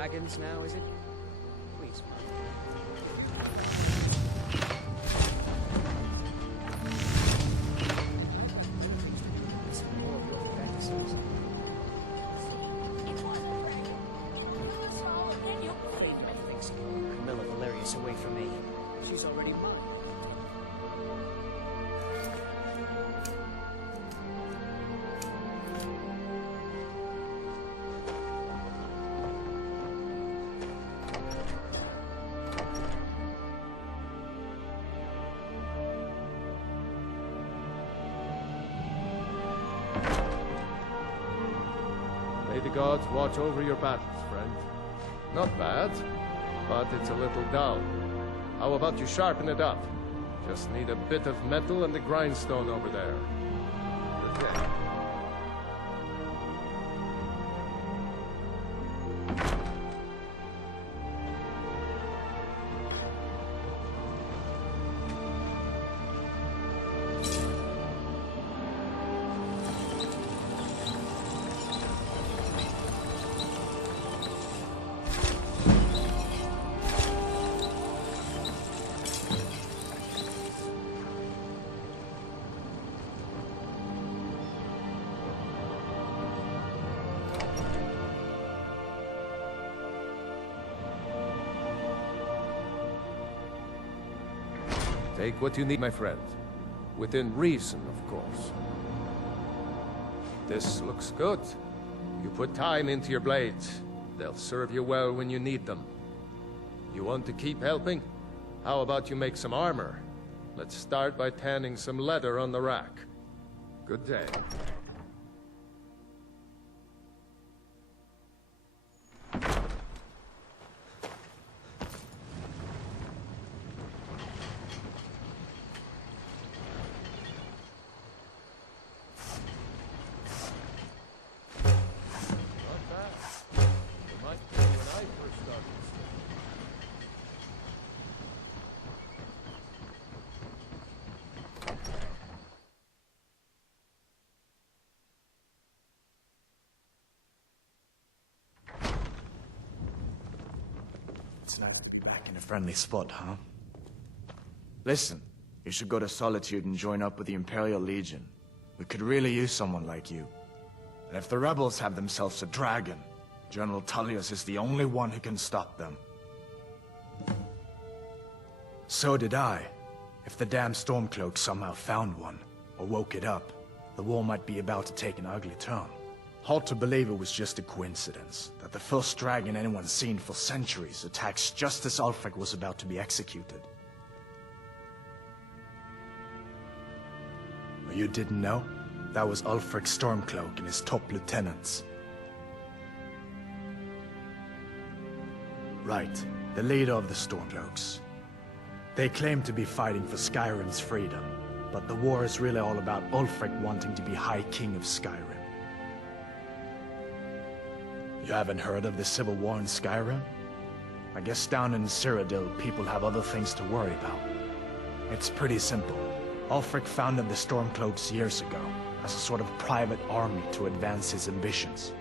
dragons now, is it? Please, more of your fantasies. Thanks. Camilla Valerius away from me. She's already mine. May the gods watch over your battles, friend. Not bad, but it's a little dull. How about you sharpen it up? Just need a bit of metal and the grindstone over there. Good day. Take what you need, my friend. Within reason, of course. This looks good. You put time into your blades. They'll serve you well when you need them. You want to keep helping? How about you make some armor? Let's start by tanning some leather on the rack. Good day. It's nice to be back in a friendly spot, huh? Listen, you should go to Solitude and join up with the Imperial Legion. We could really use someone like you. And if the rebels have themselves a dragon, General Tullius is the only one who can stop them. So did I. If the damn Stormcloak somehow found one, or woke it up, the war might be about to take an ugly turn. Hard to believe it was just a coincidence, that the first dragon anyone's seen for centuries attacks just as Ulfric was about to be executed. Or you didn't know? That was Ulfric's Stormcloak and his top lieutenants. Right, the leader of the Stormcloaks. They claim to be fighting for Skyrim's freedom, but the war is really all about Ulfric wanting to be High King of Skyrim. You haven't heard of the civil war in Skyrim? I guess down in Cyrodiil, people have other things to worry about. It's pretty simple. Ulfric founded the Stormcloaks years ago, as a sort of private army to advance his ambitions.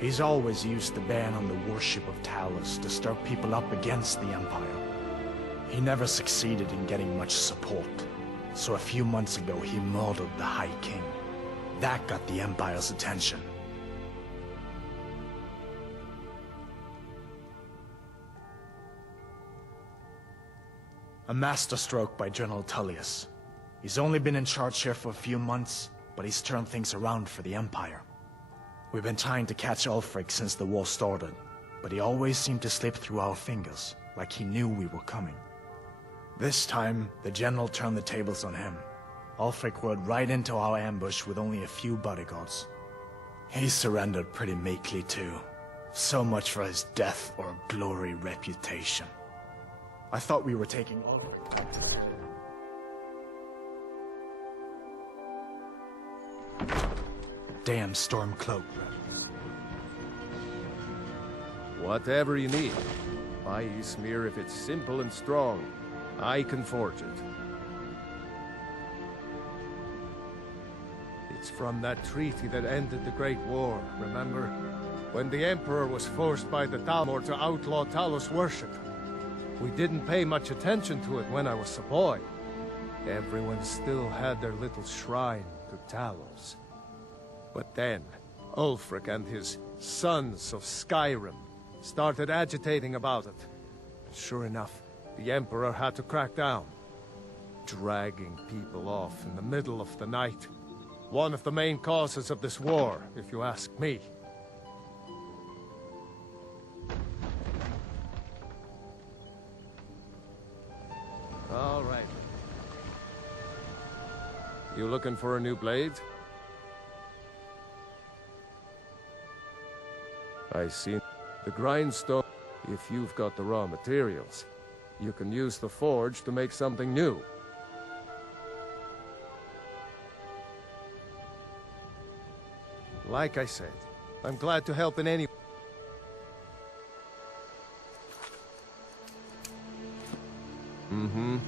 He's always used the ban on the worship of Talos to stir people up against the Empire. He never succeeded in getting much support, so a few months ago he murdered the High King. That got the Empire's attention. A masterstroke by General Tullius. He's only been in charge here for a few months, but he's turned things around for the Empire. We've been trying to catch Ulfric since the war started, but he always seemed to slip through our fingers, like he knew we were coming. This time, the General turned the tables on him. Ulfric rode right into our ambush with only a few bodyguards. He surrendered pretty meekly too. So much for his death or glory reputation. I thought we were taking Ulfric. Damn Stormcloak rebels. Whatever you need. My Ysmir, if it's simple and strong, I can forge it. It's from that treaty that ended the Great War, remember? When the Emperor was forced by the Talmor to outlaw Talos worship, we didn't pay much attention to it when I was a boy. Everyone still had their little shrine to Talos. But then, Ulfric and his sons of Skyrim started agitating about it. Sure enough, the Emperor had to crack down, dragging people off in the middle of the night. One of the main causes of this war, if you ask me. All right. You looking for a new blade? I see. The grindstone. If you've got the raw materials, you can use the forge to make something new. Like I said, I'm glad to help in any... Mm-hmm.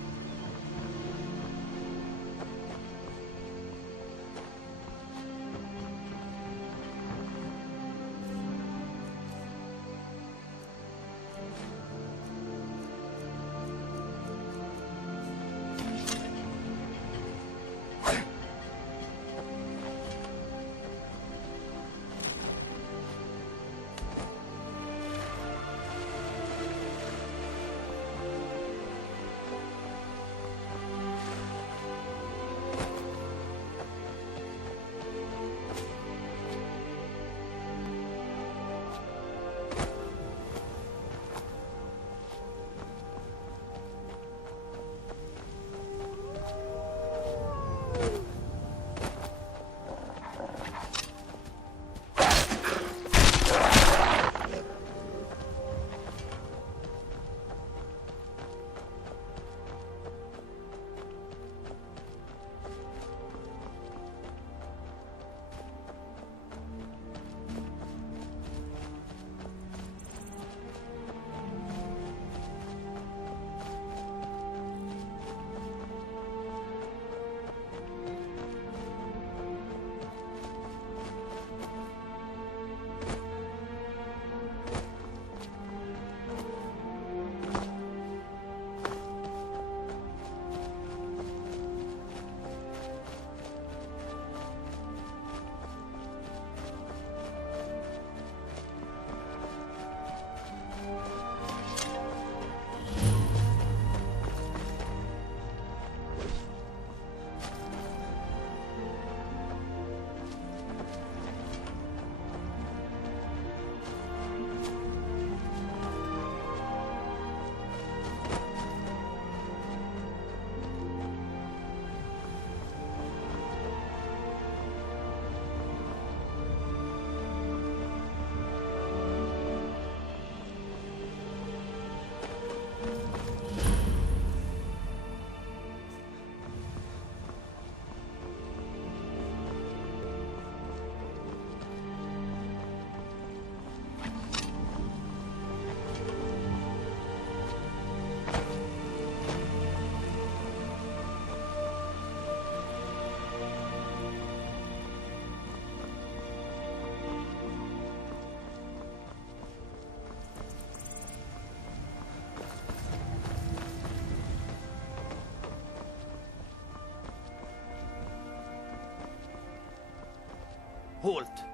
Halt.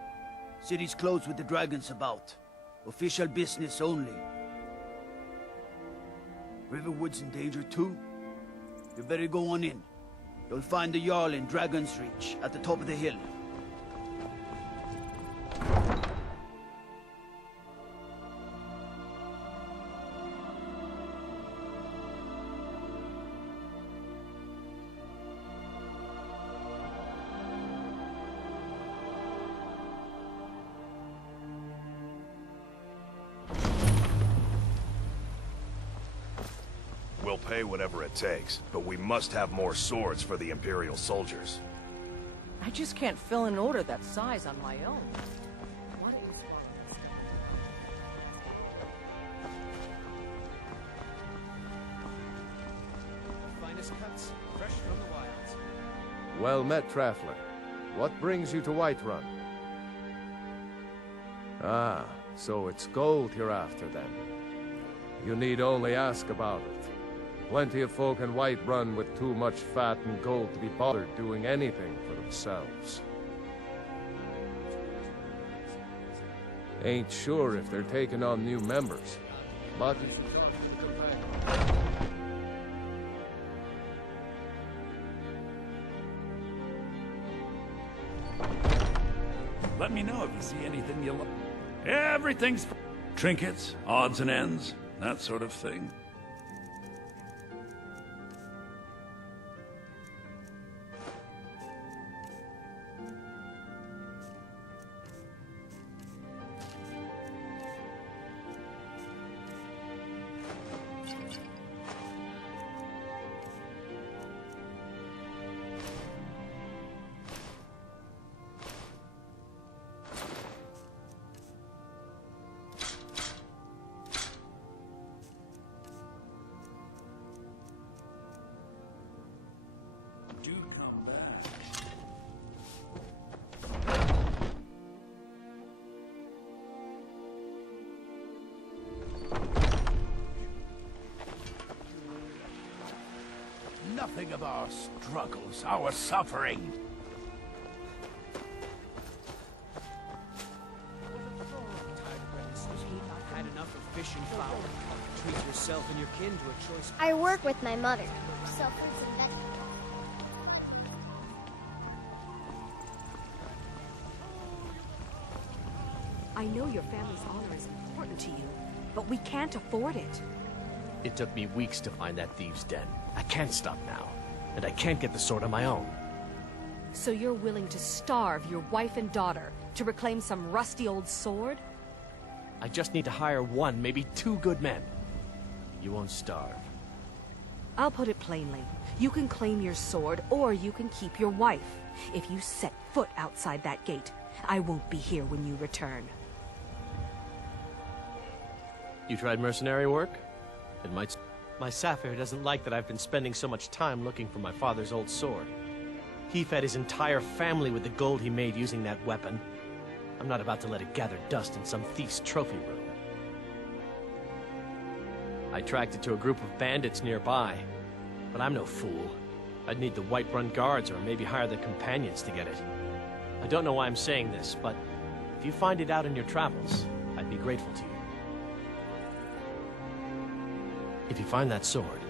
City's closed with the dragons about. Official business only. Riverwood's in danger too? You better go on in. You'll find the Jarl in Dragon's Reach, at the top of the hill. We'll pay whatever it takes, but we must have more swords for the Imperial soldiers. I just can't fill an order that size on my own. What is The finest cuts, fresh from the wilds. Well met, Traveler. What brings you to Whiterun? Ah, so it's gold you're after then. You need only ask about it. Plenty of folk in Whiterun with too much fat and gold to be bothered doing anything for themselves. Ain't sure if they're taking on new members, but you should talk to the companion. Let me know if you see anything you like. Everything's trinkets, odds and ends, that sort of thing. Do come back. Nothing of our struggles, our suffering. I've had enough of fish and fowl. Treat yourself and your kin to a choice. I work with my mother. Sell fruits and vegetables. I know your family's honor is important to you, but we can't afford it. It took me weeks to find that thieves' den. I can't stop now, and I can't get the sword on my own. So you're willing to starve your wife and daughter to reclaim some rusty old sword? I just need to hire one, maybe two good men. You won't starve. I'll put it plainly. You can claim your sword, or you can keep your wife. If you set foot outside that gate, I won't be here when you return. You tried mercenary work? It might... My Sapphire doesn't like that I've been spending so much time looking for my father's old sword. He fed his entire family with the gold he made using that weapon. I'm not about to let it gather dust in some thief's trophy room. I tracked it to a group of bandits nearby, but I'm no fool. I'd need the Whiterun guards or maybe hire their companions to get it. I don't know why I'm saying this, but if you find it out in your travels, I'd be grateful to you. If you find that sword,